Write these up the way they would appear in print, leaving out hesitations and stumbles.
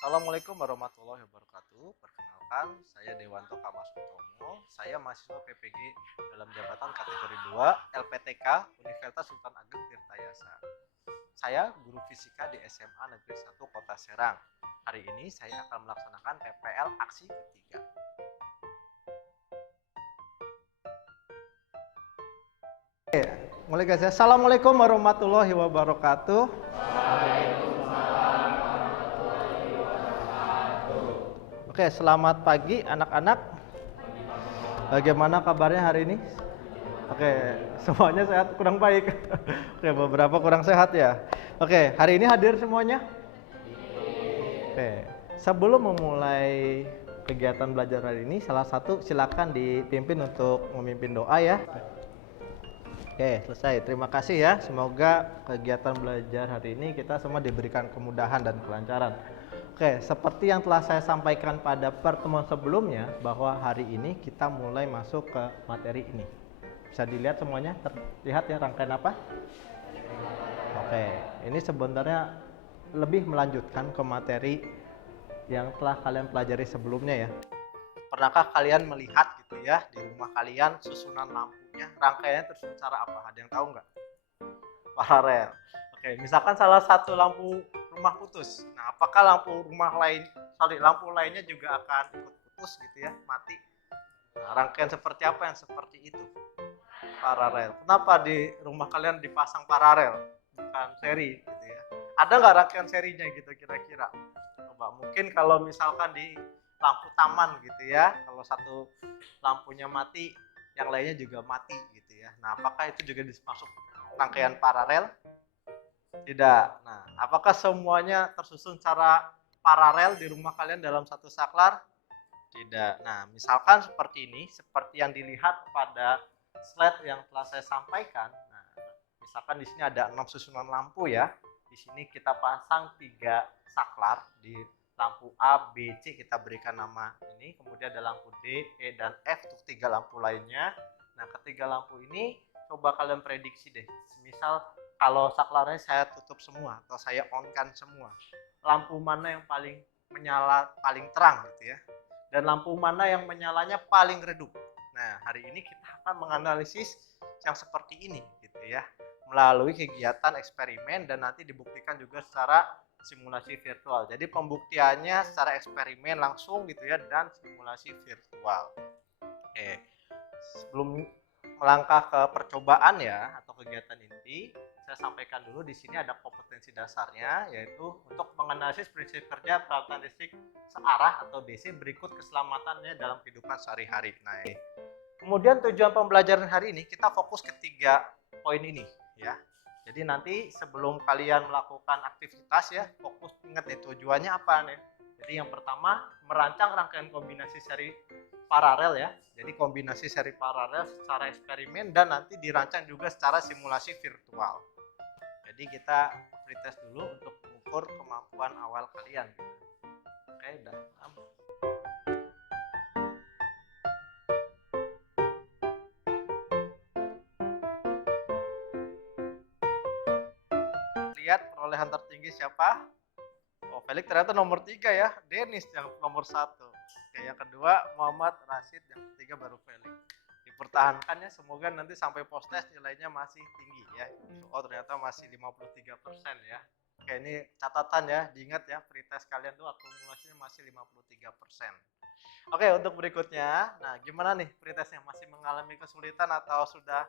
Assalamualaikum warahmatullahi wabarakatuh. Perkenalkan, saya Dewanto Kamasutomo. Saya mahasiswa PPG dalam jabatan kategori 2 LPTK Universitas Sultan Ageng Tirtayasa. Saya guru fisika di SMA Negeri 1 Kota Serang. Hari ini saya akan melaksanakan PPL aksi ketiga. Oke, mulai guys ya. Assalamualaikum warahmatullahi wabarakatuh. Oke, selamat pagi anak-anak. Bagaimana kabarnya hari ini? Oke, semuanya sehat kurang baik. Oke, beberapa kurang sehat ya. Oke, hari ini hadir semuanya? Oke, sebelum memulai kegiatan belajar hari ini, salah satu silakan dipimpin untuk memimpin doa ya. Oke, selesai. Terima kasih ya. Semoga kegiatan belajar hari ini kita semua diberikan kemudahan dan kelancaran. Oke, seperti yang telah saya sampaikan pada pertemuan sebelumnya, bahwa hari ini kita mulai masuk ke materi ini. Bisa dilihat semuanya, terlihat ya rangkaian apa? Oke, ini sebenarnya lebih melanjutkan ke materi yang telah kalian pelajari sebelumnya ya. Pernahkah kalian melihat gitu ya, di rumah kalian susunan lampunya, rangkaiannya tersusun secara apa? Ada yang tahu nggak? Paralel. Oke, misalkan salah satu lampu rumah putus. Nah, apakah lampu lainnya juga akan ikut putus gitu ya, mati? Nah, rangkaian seperti apa yang seperti itu? Paralel. Kenapa di rumah kalian dipasang paralel, bukan seri gitu ya? Ada nggak rangkaian serinya gitu kira-kira? Coba mungkin kalau misalkan di lampu taman gitu ya, kalau satu lampunya mati, yang lainnya juga mati gitu ya. Nah, apakah itu juga masuk rangkaian paralel? Tidak. Nah, apakah semuanya tersusun secara paralel di rumah kalian dalam satu saklar? Tidak. Nah, misalkan seperti ini, seperti yang dilihat pada slide yang telah saya sampaikan. Nah, misalkan di sini ada 6 susunan lampu ya. Di sini kita pasang 3 saklar di lampu A, B, C kita berikan nama ini. Kemudian ada lampu D, E, dan F untuk 3 lampu lainnya. Nah, ketiga lampu ini coba kalian prediksi deh. Misal kalau saklarnya saya tutup semua atau saya on-kan semua, lampu mana yang paling menyala paling terang gitu ya, dan lampu mana yang menyalanya paling redup. Nah, hari ini kita akan menganalisis yang seperti ini gitu ya, melalui kegiatan eksperimen dan nanti dibuktikan juga secara simulasi virtual. Jadi pembuktiannya secara eksperimen langsung gitu ya, dan simulasi virtual. Oke. Sebelum melangkah ke percobaan ya atau kegiatan inti, saya sampaikan dulu di sini ada kompetensi dasarnya, yaitu untuk menganalisis prinsip kerja peralatan listrik searah atau DC berikut keselamatannya dalam kehidupan sehari-hari. Nah, kemudian tujuan pembelajaran hari ini kita fokus ke 3 poin ini ya. Jadi nanti sebelum kalian melakukan aktivitas ya, fokus ingat nih tujuannya apa nih. Jadi yang pertama, merancang rangkaian kombinasi seri paralel ya. Jadi kombinasi seri paralel secara eksperimen dan nanti dirancang juga secara simulasi virtual. Jadi kita pretest dulu untuk mengukur kemampuan awal kalian gitu. Oke, udah. Lihat perolehan tertinggi siapa? Oh, Felix ternyata nomor 3 ya. Dennis yang nomor 1. Oke, yang kedua Muhammad Rashid, yang ketiga baru Felix. Dipertahankannya, semoga nanti sampai post test nilainya masih tinggi ya. Oh, ternyata masih 53% ya. Oke, ini catatan ya, diingat ya, pretest kalian tuh akumulasinya masih 53%. Oke, untuk berikutnya, nah gimana nih pretestnya? Masih mengalami kesulitan atau sudah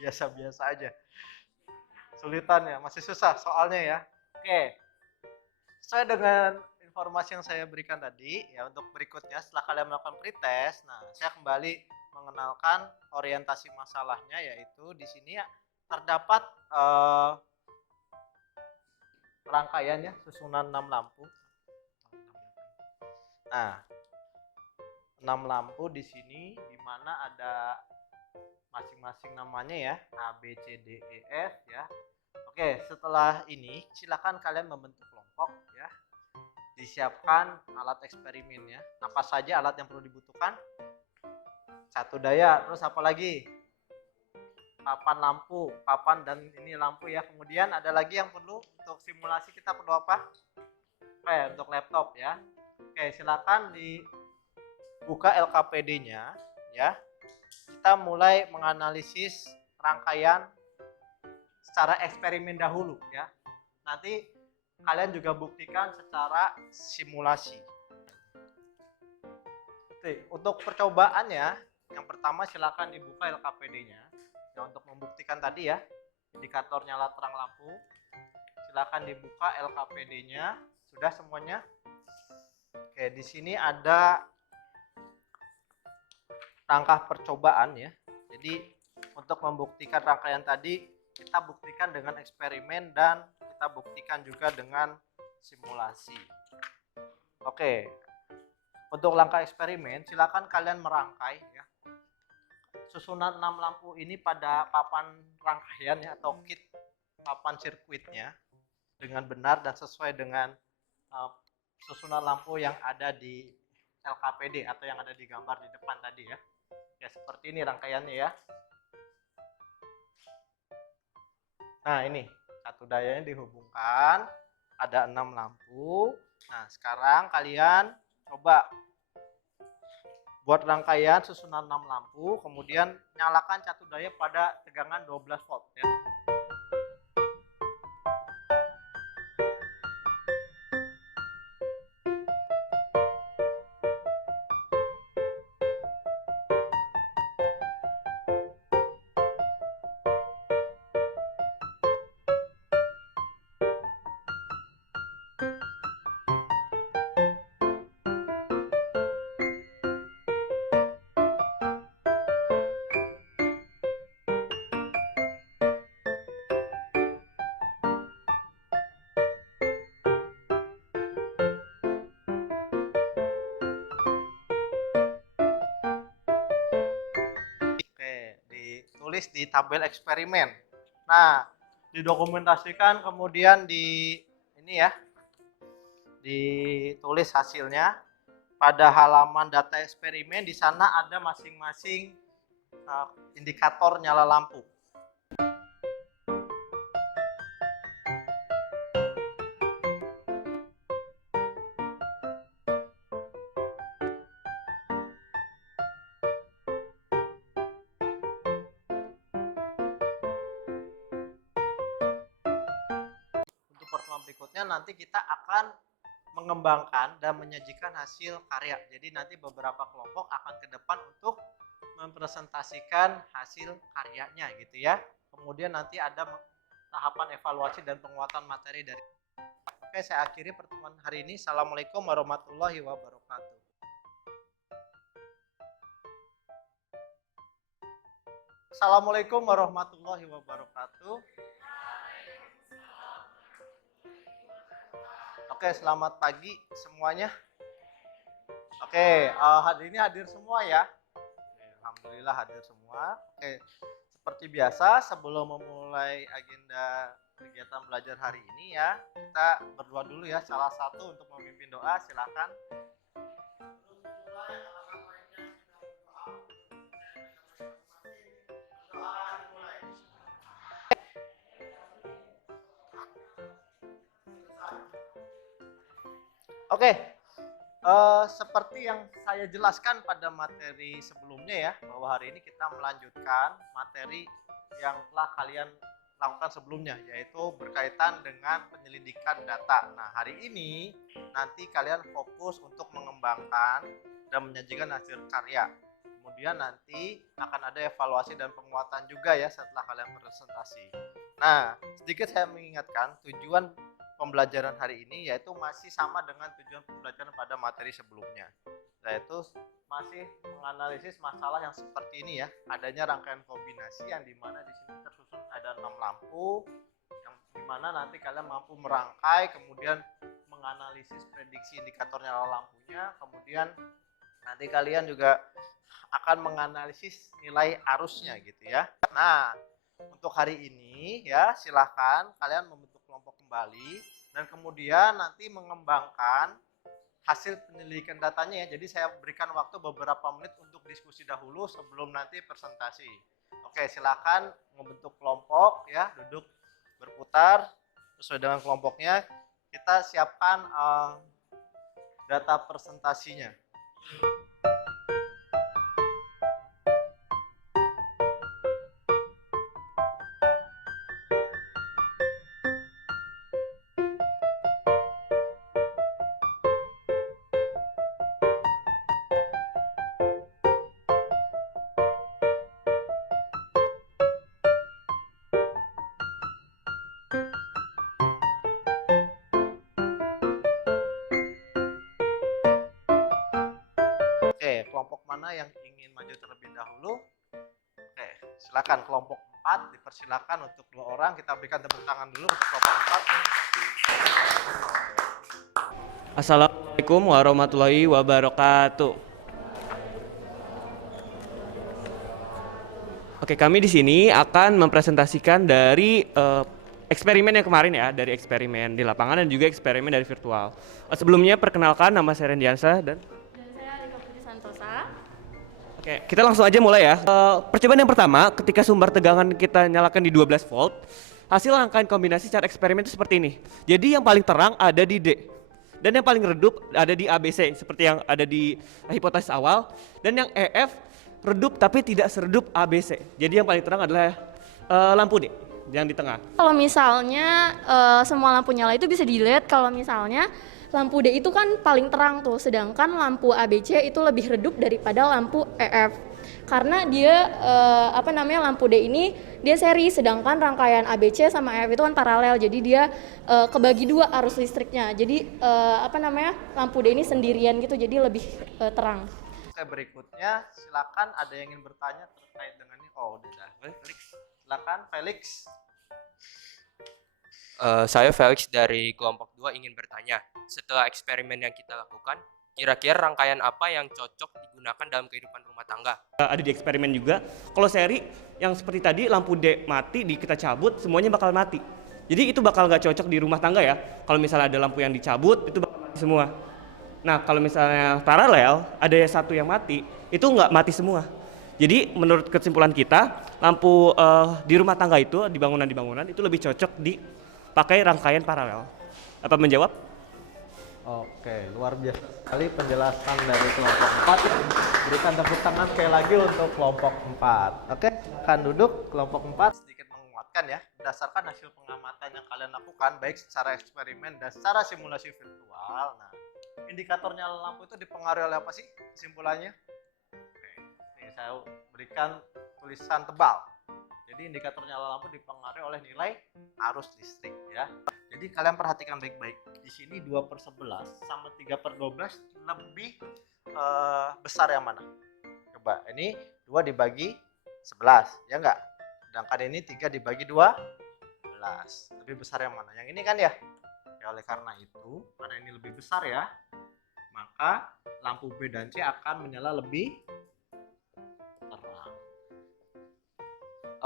biasa-biasa aja? Sulitan ya, masih susah soalnya ya. Oke, sesuai dengan informasi yang saya berikan tadi, ya untuk berikutnya setelah kalian melakukan pretest, nah saya kembali mengenalkan orientasi masalahnya, yaitu di sini ya terdapat rangkaiannya susunan 6 lampu. Nah, 6 lampu di sini di mana ada masing-masing namanya ya, A, B, C, D, E, F ya. Oke, setelah ini silakan kalian membentuk kelompok ya. Disiapkan alat eksperimennya. Apa saja alat yang perlu dibutuhkan? Satu daya, terus apa lagi? Papan lampu, papan dan ini lampu ya. Kemudian ada lagi yang perlu untuk simulasi, kita perlu apa? Oke, untuk laptop ya. Oke, silakan dibuka LKPD-nya ya. Kita mulai menganalisis rangkaian secara eksperimen dahulu ya. Nanti kalian juga buktikan secara simulasi. Oke, untuk percobaannya, yang pertama silakan dibuka LKPD-nya. Ya, untuk membuktikan tadi ya, indikator nyala terang lampu. Silakan dibuka LKPD-nya. Sudah semuanya? Oke, di sini ada rangka percobaan ya. Jadi untuk membuktikan rangkaian tadi, kita buktikan dengan eksperimen dan kita buktikan juga dengan simulasi. Oke, untuk langkah eksperimen, silakan kalian merangkai ya. Susunan 6 lampu ini pada papan rangkaian ya, atau kit papan sirkuitnya dengan benar dan sesuai dengan susunan lampu yang ada di LKPD atau yang ada di gambar di depan tadi ya. Ya seperti ini rangkaiannya ya. Nah ini satu dayanya dihubungkan, ada 6 lampu. Nah sekarang kalian coba buat rangkaian susunan 6 lampu, kemudian nyalakan catu daya pada tegangan 12 volt ya. Oke, ditulis di tabel eksperimen. Nah, didokumentasikan kemudian di ini ya, ditulis hasilnya pada halaman data eksperimen. Di sana ada masing-masing indikator nyala lampu. Untuk pertemuan berikutnya nanti kita akan mengembangkan dan menyajikan hasil karya. Jadi nanti beberapa kelompok akan ke depan untuk mempresentasikan hasil karyanya gitu ya. Kemudian nanti ada tahapan evaluasi dan penguatan materi dari. Oke, saya akhiri pertemuan hari ini. Assalamualaikum warahmatullahi wabarakatuh. Assalamualaikum warahmatullahi wabarakatuh. Oke, selamat pagi semuanya. Oke, hari ini hadir semua ya. Alhamdulillah hadir semua. Oke, seperti biasa sebelum memulai agenda kegiatan belajar hari ini ya, kita berdoa dulu ya. Salah satu untuk memimpin doa, silakan. Oke, seperti yang saya jelaskan pada materi sebelumnya ya, bahwa hari ini kita melanjutkan materi yang telah kalian lakukan sebelumnya, yaitu berkaitan dengan penyelidikan data. Nah, hari ini nanti kalian fokus untuk mengembangkan dan menyajikan hasil karya. Kemudian nanti akan ada evaluasi dan penguatan juga ya setelah kalian presentasi. Nah, sedikit saya mengingatkan tujuan pembelajaran hari ini yaitu masih sama dengan tujuan pembelajaran pada materi sebelumnya, yaitu masih menganalisis masalah yang seperti ini ya, adanya rangkaian kombinasi yang dimana di sini tersusun ada 6 lampu yang dimana nanti kalian mampu merangkai, kemudian menganalisis prediksi indikator nyala lampunya, kemudian nanti kalian juga akan menganalisis nilai arusnya gitu ya. Nah, untuk hari ini ya silahkan kalian membentuk kelompok kembali dan kemudian nanti mengembangkan hasil penyelidikan datanya ya. Jadi saya berikan waktu beberapa menit untuk diskusi dahulu sebelum nanti presentasi. Oke, silakan membentuk kelompok ya, duduk berputar sesuai dengan kelompoknya. kita siapkan data presentasinya. Oke, kelompok mana yang ingin maju terlebih dahulu? Oke, silakan kelompok 4 dipersilakan untuk 2 orang. Kita berikan tepuk tangan dulu untuk kelompok 4. Assalamualaikum warahmatullahi wabarakatuh. Oke, kami di sini akan mempresentasikan dari eksperimen yang kemarin ya, dari eksperimen di lapangan dan juga eksperimen dari virtual. Sebelumnya perkenalkan, nama saya Rendiansa dan saya Alika Putri Santosa. Oke, kita langsung aja mulai ya. Percobaan yang pertama, ketika sumber tegangan kita nyalakan di 12 volt, hasil rangkaian kombinasi secara eksperimen itu seperti ini. Jadi yang paling terang ada di D, dan yang paling redup ada di ABC, seperti yang ada di hipotesis awal, dan yang EF redup tapi tidak seredup ABC. Jadi yang paling terang adalah lampu D yang di tengah. Kalau misalnya semua lampu nyala itu bisa dilihat kalau misalnya lampu D itu kan paling terang tuh, sedangkan lampu ABC itu lebih redup daripada lampu EF. Karena dia lampu D ini dia seri, sedangkan rangkaian ABC sama EF itu kan paralel. Jadi dia kebagi dua arus listriknya. Jadi lampu D ini sendirian gitu, jadi lebih terang. Oke, berikutnya silakan ada yang ingin bertanya terkait dengan ini. Oh, udah. Felix. Silakan Felix. Saya Felix dari kelompok 2 ingin bertanya, setelah eksperimen yang kita lakukan, kira-kira rangkaian apa yang cocok digunakan dalam kehidupan rumah tangga? Ada di eksperimen juga. Kalau seri yang seperti tadi lampu D mati, kita cabut, semuanya bakal mati. Jadi itu bakal nggak cocok di rumah tangga ya. Kalau misalnya ada lampu yang dicabut, itu bakal mati semua. Nah kalau misalnya paralel, ada satu yang mati, itu nggak mati semua. Jadi menurut kesimpulan kita, lampu di rumah tangga itu, di bangunan itu lebih cocok dipakai rangkaian paralel. Apa menjawab? Oke, luar biasa sekali penjelasan dari kelompok 4. Berikan tepuk tangan sekali lagi untuk kelompok 4. Oke, akan duduk. Kelompok 4 sedikit menguatkan ya, berdasarkan hasil pengamatan yang kalian lakukan baik secara eksperimen dan secara simulasi virtual. Nah, indikator nyala lampu itu dipengaruhi oleh apa sih kesimpulannya? Oke, ini saya berikan tulisan tebal. Jadi indikator nyala lampu dipengaruhi oleh nilai arus listrik ya. Jadi kalian perhatikan baik-baik. Di sini 2/11 sama 3/12 lebih besar yang mana? Coba, ini 2 dibagi 11, ya enggak? Sedangkan ini 3 dibagi 12. Lebih besar yang mana? Yang ini kan ya? Ya oleh karena itu, karena ini lebih besar ya, maka lampu B dan C akan menyala lebih terang.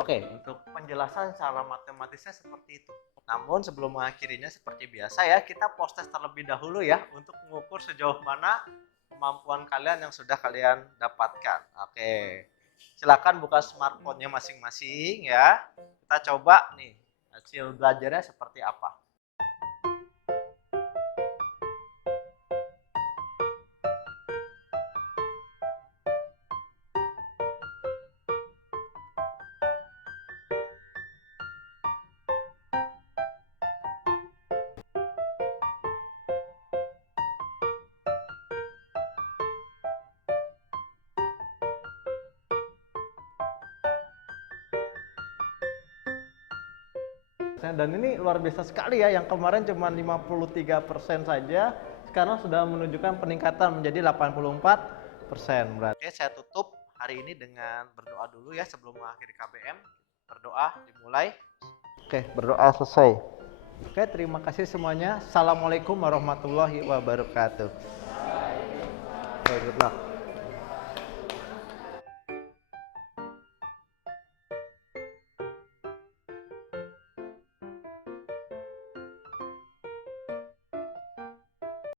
Oke, untuk penjelasan secara matematisnya seperti itu. Namun sebelum mengakhirinya seperti biasa ya, kita post test terlebih dahulu ya untuk mengukur sejauh mana kemampuan kalian yang sudah kalian dapatkan. Oke, silakan buka smartphone-nya masing-masing ya. Kita coba nih hasil belajarnya seperti apa. Dan ini luar biasa sekali ya, yang kemarin cuma 53% saja, sekarang sudah menunjukkan peningkatan menjadi 84%. Berarti saya tutup hari ini dengan berdoa dulu ya sebelum mengakhiri KBM. Berdoa dimulai. Oke, berdoa selesai. Oke, terima kasih semuanya. Assalamualaikum warahmatullahi wabarakatuh. Oke, good luck.